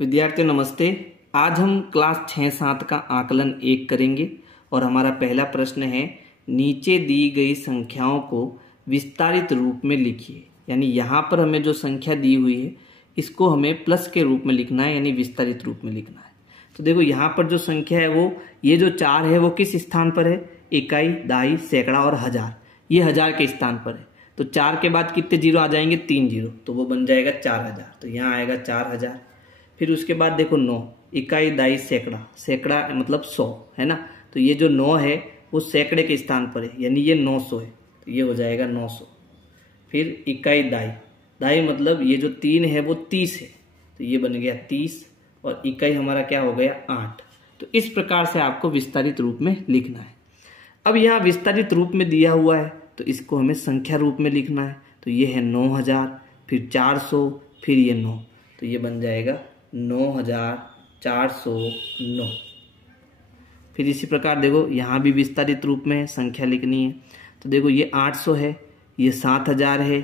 विद्यार्थियों नमस्ते। आज हम क्लास 6-7 का आकलन 1 करेंगे और हमारा पहला प्रश्न है, नीचे दी गई संख्याओं को विस्तारित रूप में लिखिए। यानी यहाँ पर हमें जो संख्या दी हुई है इसको हमें प्लस के रूप में लिखना है, यानी विस्तारित रूप में लिखना है। तो देखो यहाँ पर जो संख्या है वो ये जो 4 है वो किस स्थान पर है? इकाई, दहाई, सैकड़ा और हजार। ये हजार के स्थान पर है। तो 4 के बाद कितने जीरो आ जाएंगे? 3 जीरो, तो वो बन जाएगा 4000। तो यहाँ आएगा 4000। फिर उसके बाद देखो 9, इकाई, दाई, सैकड़ा। सैकड़ा मतलब 100 है ना। तो ये जो 9 है वो सैकड़े के स्थान पर है, यानी ये 900 है, तो ये हो जाएगा 900। फिर इकाई, दाई, दाई मतलब ये जो 3 है वो 30 है, तो ये बन गया 30। और इकाई हमारा क्या हो गया? 8। तो इस प्रकार से आपको विस्तारित रूप में लिखना है। अब यहाँ विस्तारित रूप में दिया हुआ है तो इसको हमें संख्या रूप में लिखना है। तो ये है 9000, फिर 400, फिर ये 9, तो ये बन जाएगा 9409। फिर इसी प्रकार देखो यहाँ भी विस्तारित रूप में संख्या लिखनी है। तो देखो ये 800 है, ये 7000 है,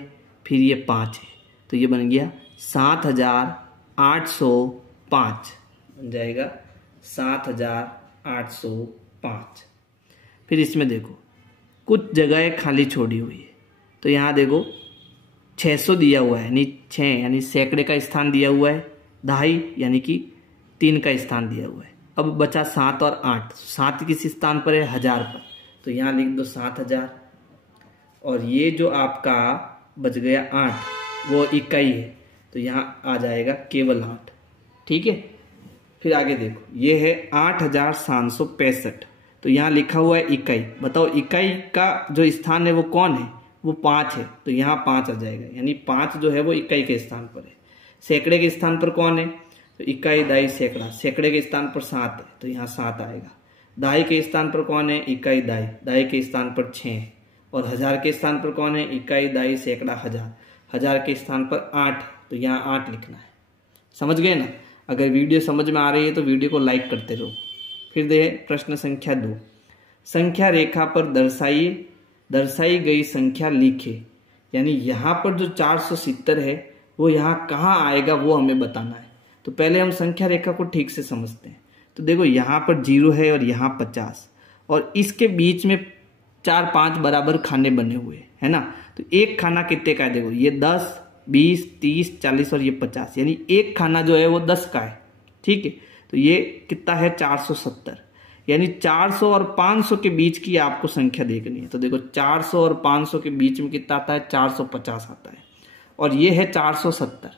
फिर ये 5 है, तो ये बन गया 7805, बन जाएगा 7805। फिर इसमें देखो कुछ जगह खाली छोड़ी हुई है। तो यहाँ देखो 600 दिया हुआ है, यानी 6 यानी सैकड़े का स्थान दिया हुआ है, दहाई यानी कि 3 का स्थान दिया हुआ है। अब बचा 7 और 8। 7 किस स्थान पर है? हजार पर, तो यहाँ लिख दो 7000। और ये जो आपका बच गया 8 वो इकाई है, तो यहाँ आ जाएगा केवल 8। ठीक है। फिर आगे देखो ये है 8765, तो यहाँ लिखा हुआ है इकाई। बताओ इकाई का जो स्थान है वो कौन है? वो 5 है, तो यहाँ 5 आ जाएगा, यानी 5 जो है वो इकाई के स्थान पर है। सैकड़े के स्थान पर कौन है? तो इकाई, दाई, सैकड़ा। सैकड़े के स्थान पर 7 है, तो यहाँ 7 आएगा। दहाई के स्थान पर कौन है? इकाई, दाई। दाई के स्थान पर 6 है। और हजार के स्थान पर कौन है? इकाई, दाई, सैकड़ा, हजार। हजार के स्थान पर 8, तो यहाँ 8 लिखना है। समझ गए ना? अगर वीडियो समझ में आ रही है तो वीडियो को लाइक करते रहो। फिर दे प्रश्न संख्या 2, संख्या रेखा पर दर्शाई गई संख्या लिखे। यानी यहाँ पर जो 470 है वो यहाँ कहाँ आएगा वो हमें बताना है। तो पहले हम संख्या रेखा को ठीक से समझते हैं। तो देखो यहाँ पर 0 है और यहाँ 50, और इसके बीच में 4-5 बराबर खाने बने हुए है ना। तो एक खाना कितने का है? देखो ये 10, 20, 30, 40 और ये 50, यानी एक खाना जो है वो 10 का है। ठीक है। तो ये कितना है? 470। यानी 400 और 500 के बीच की आपको संख्या देखनी है। तो देखो 400 और 500 के बीच में कितना आता है? 450 आता है। और ये है 470।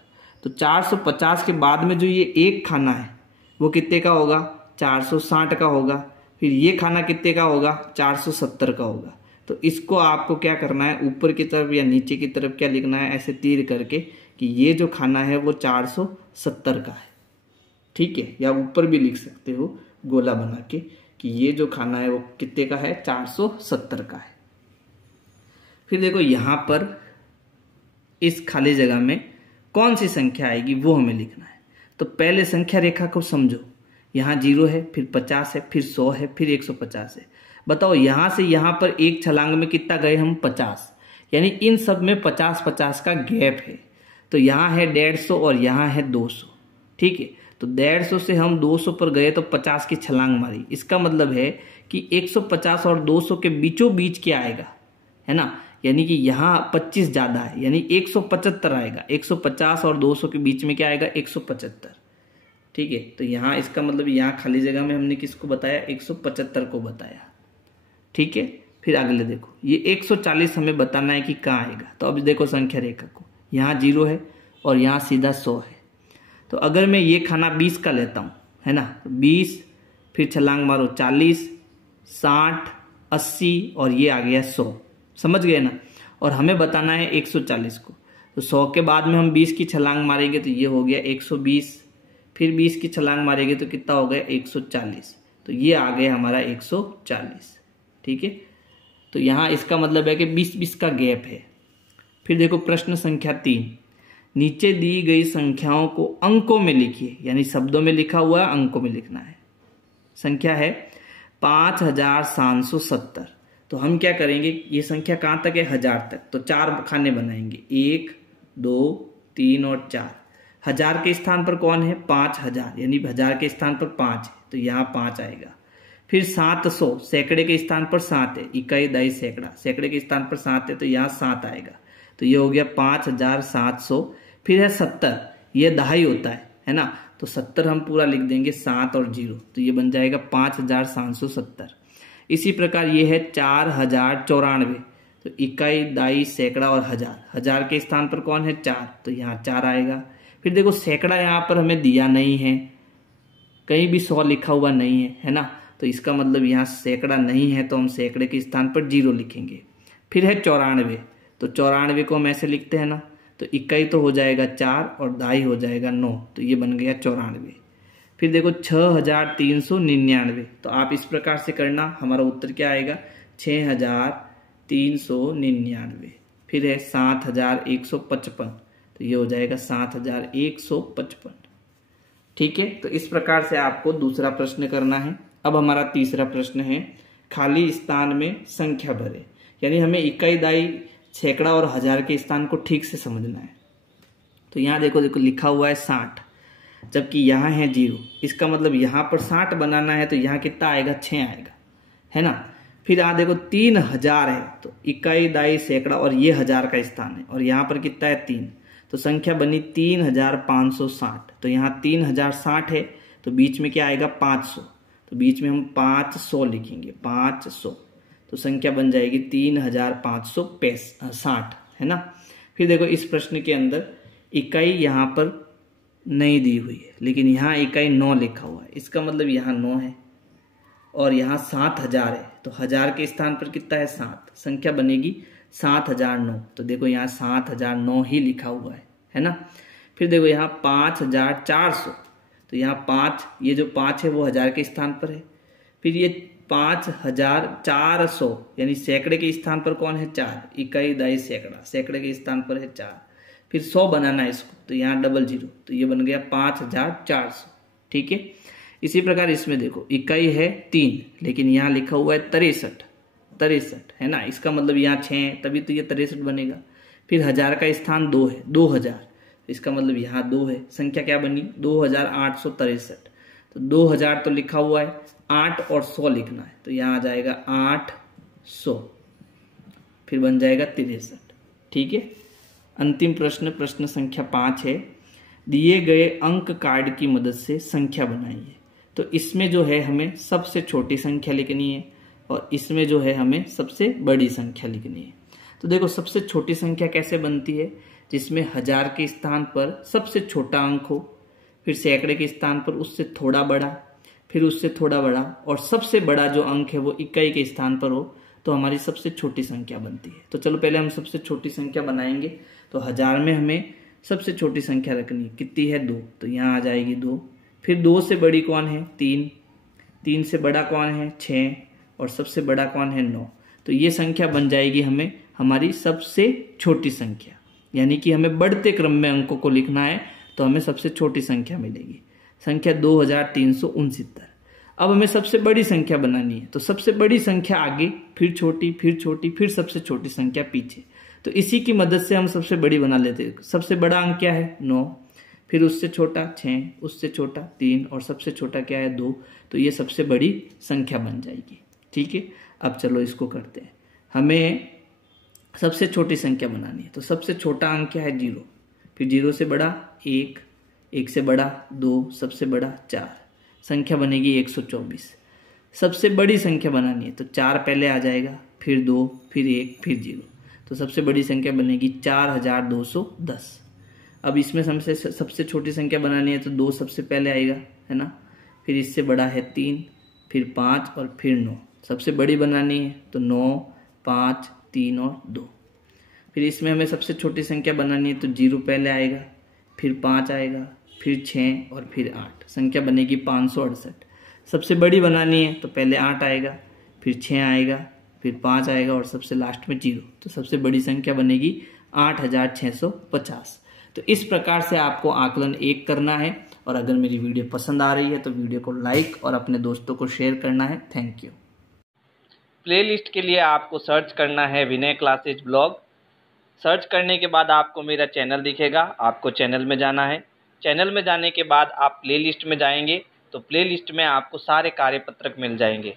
तो 450 के बाद में जो ये एक खाना है वो कितने का होगा? 460 का होगा। फिर ये खाना कितने का होगा? 470 का होगा। तो इसको आपको क्या करना है? ऊपर की तरफ या नीचे की तरफ क्या लिखना है? ऐसे तीर करके कि ये जो खाना है वो 470 का है। ठीक है। या ऊपर भी लिख सकते हो गोला बना के कि ये जो खाना है वो कितने का है? 470 का है। फिर देखो यहाँ पर इस खाली जगह में कौन सी संख्या आएगी वो हमें लिखना है। तो पहले संख्या रेखा को समझो। यहाँ 0 है, फिर 50 है, फिर 100 है, फिर 150 है। बताओ यहाँ से यहाँ पर एक छलांग में कितना गए हम? 50। यानी इन सब में 50-50 का गैप है। तो यहाँ है 150 और यहाँ है 200। ठीक है। तो 150 से हम 200 पर गए तो 50 की छलांग मारी। इसका मतलब है कि 150 और 200 के बीचों बीच क्या आएगा, है ना। यानी कि यहाँ 25 ज़्यादा है, यानी 175 आएगा। 150 और 200 के बीच में क्या आएगा? 175। ठीक है। तो यहाँ इसका मतलब यहाँ खाली जगह में हमने किसको बताया? 175 को बताया। ठीक है। फिर अगले देखो ये 140 हमें बताना है कि कहाँ आएगा। तो अब देखो संख्या रेखा को, यहाँ 0 है और यहाँ सीधा 100 है। तो अगर मैं ये खाना 20 का लेता हूँ, है ना, तो 20, फिर छलांग मारो 40, 60, 80 और ये आ गया 100। समझ गए ना। और हमें बताना है 140 को। तो 100 के बाद में हम 20 की छलांग मारेंगे तो ये हो गया 120, फिर 20 की छलांग मारेंगे तो कितना हो गया? 140। तो ये आ गया हमारा 140। ठीक है। तो यहाँ इसका मतलब है कि 20-20 का गैप है। फिर देखो प्रश्न संख्या 3, नीचे दी गई संख्याओं को अंकों में लिखिए। यानी शब्दों में लिखा हुआ है, अंकों में लिखना है। संख्या है 5770। तो हम क्या करेंगे? ये संख्या कहाँ तक है? 1000 तक। तो 4 खाने बनाएंगे, 1, 2, 3 और 4। 1000 के स्थान पर कौन है 5000, यानी 1000 के स्थान पर 5 है तो यहाँ 5 आएगा। फिर 700 सैकड़े के स्थान पर 7 है, इकाई दाई सैकड़ा, सैकड़े के स्थान पर 7 है तो यहाँ 7 आएगा, तो ये हो गया 5700। फिर है 70, ये दहाई होता है ना, तो 70 हम पूरा लिख देंगे 7 और 0, तो ये बन जाएगा 5770। इसी प्रकार ये है 4094, तो इकाई दाई सैकड़ा और 1000, 1000 के स्थान पर कौन है 4, तो यहाँ 4 आएगा। फिर देखो सैकड़ा यहाँ पर हमें दिया नहीं है, कहीं भी 100 लिखा हुआ नहीं है ना, तो इसका मतलब यहाँ सैकड़ा नहीं है, तो हम सैकड़े के स्थान पर 0 लिखेंगे। फिर है 94, तो 94 को हम ऐसे लिखते हैं ना, तो इकाई तो हो जाएगा 4 और दाई हो जाएगा 9, तो ये बन गया 94। फिर देखो 6399, तो आप इस प्रकार से करना, हमारा उत्तर क्या आएगा 6399। फिर है 7155, तो ये हो जाएगा 7155। ठीक है, तो इस प्रकार से आपको दूसरा प्रश्न करना है। अब हमारा तीसरा प्रश्न है, खाली स्थान में संख्या भरे, यानी हमें इकाई दाई सैकड़ा और 1000 के स्थान को ठीक से समझना है। तो यहाँ देखो लिखा हुआ है 60, जबकि यहाँ है 0, इसका मतलब यहाँ पर 60 बनाना है, तो यहाँ कितना आएगा 6 आएगा, है ना। फिर यहाँ देखो 3000 है, तो इकाई दाई सैकड़ा और ये 1000 का स्थान है, और यहाँ पर कितना है 3, तो संख्या बनी 3560, तो यहाँ 3060 है, तो बीच में क्या आएगा 500, तो बीच में हम 500 लिखेंगे, 500, तो संख्या बन जाएगी 3560, है ना। फिर देखो इस प्रश्न के अंदर इकाई यहाँ पर नहीं दी हुई है, लेकिन यहाँ इकाई 9 लिखा हुआ है, इसका मतलब यहाँ 9 है और यहाँ 7000 है, तो 1000 के स्थान पर कितना है 7, संख्या बनेगी 7009, तो देखो यहाँ 7009 ही लिखा हुआ है ना। फिर देखो यहाँ 5400, तो यहाँ 5, ये जो 5 है वो 1000 के स्थान पर है। फिर ये 5400, यानी सैकड़े के स्थान पर कौन है 4, इकाई दाई सैकड़ा, सैकड़े के स्थान पर है 4। फिर 100 बनाना है इसको, तो यहाँ 00, तो ये बन गया 5400। ठीक है, इसी प्रकार इसमें देखो इकाई है 3, लेकिन यहाँ लिखा हुआ है 63, है ना, इसका मतलब यहाँ 6 है, तभी तो ये 63 बनेगा। फिर 1000 का स्थान 2 है, 2000, इसका मतलब यहाँ 2 है, संख्या क्या बनी 2863, तो 2000 तो लिखा हुआ है, 8 और 100 लिखना है, तो यहाँ आ जाएगा 800, फिर बन जाएगा 63। ठीक है, अंतिम प्रश्न, प्रश्न संख्या 5 है, दिए गए अंक कार्ड की मदद से संख्या बनाइए। तो इसमें जो है हमें सबसे छोटी संख्या लिखनी है और इसमें जो है हमें सबसे बड़ी संख्या लिखनी है। तो देखो सबसे छोटी संख्या कैसे बनती है, जिसमें 1000 के स्थान पर सबसे छोटा अंक हो, फिर सैकड़े के स्थान पर उससे थोड़ा बड़ा, फिर उससे थोड़ा बड़ा, और सबसे बड़ा जो अंक है वो इकाई के स्थान पर हो, तो हमारी सबसे छोटी संख्या बनती है। तो चलो पहले हम सबसे छोटी संख्या बनाएंगे। तो 1000 में हमें सबसे छोटी संख्या रखनी है, कितनी है 2, तो यहाँ आ जाएगी 2। फिर 2 से बड़ी कौन है 3, 3 से बड़ा कौन है 6, और सबसे बड़ा कौन है 9। तो ये संख्या बन जाएगी हमें हमारी सबसे छोटी संख्या, यानी कि हमें बढ़ते क्रम में अंकों को लिखना है, तो हमें सबसे छोटी संख्या मिलेगी, संख्या 2369। अब हमें सबसे बड़ी संख्या बनानी है, तो सबसे बड़ी संख्या आगे, फिर छोटी, फिर छोटी, फिर सबसे छोटी संख्या पीछे। तो इसी की मदद से हम सबसे बड़ी बना लेते हैं। सबसे बड़ा अंक क्या है 9, फिर उससे छोटा 6, उससे छोटा 3, और सबसे छोटा क्या है 2, तो ये सबसे बड़ी संख्या बन जाएगी। ठीक है, अब चलो इसको करते हैं। हमें सबसे छोटी संख्या बनानी है, तो सबसे छोटा अंक क्या है 0, फिर 0 से बड़ा 1, 1 से बड़ा 2, सबसे बड़ा 4, संख्या बनेगी 124। सबसे बड़ी संख्या बनानी है, तो 4 पहले आ जाएगा, फिर 2, फिर 1, फिर 0, तो सबसे बड़ी संख्या बनेगी 4210। अब इसमें हमसे सबसे छोटी संख्या बनानी है, तो 2 सबसे पहले आएगा, है ना, फिर इससे बड़ा है 3, फिर 5 और फिर 9। सबसे बड़ी बनानी है, तो 9, 5, 3 और 2। फिर इसमें हमें सबसे छोटी संख्या बनानी है, तो 0 पहले आएगा, फिर 5 आएगा, फिर 6 और फिर 8, संख्या बनेगी 568। सबसे बड़ी बनानी है, तो पहले 8 आएगा, फिर 6 आएगा, फिर 5 आएगा और सबसे लास्ट में 0, तो सबसे बड़ी संख्या बनेगी 8650। तो इस प्रकार से आपको आकलन 1 करना है। और अगर मेरी वीडियो पसंद आ रही है तो वीडियो को लाइक और अपने दोस्तों को शेयर करना है। Thank you. प्लेलिस्ट के लिए आपको सर्च करना है विनय क्लासेज ब्लॉग। सर्च करने के बाद आपको मेरा चैनल दिखेगा, आपको चैनल में जाना है। चैनल में जाने के बाद आप प्लेलिस्ट में जाएंगे तो प्लेलिस्ट में आपको सारे कार्यपत्रक मिल जाएंगे।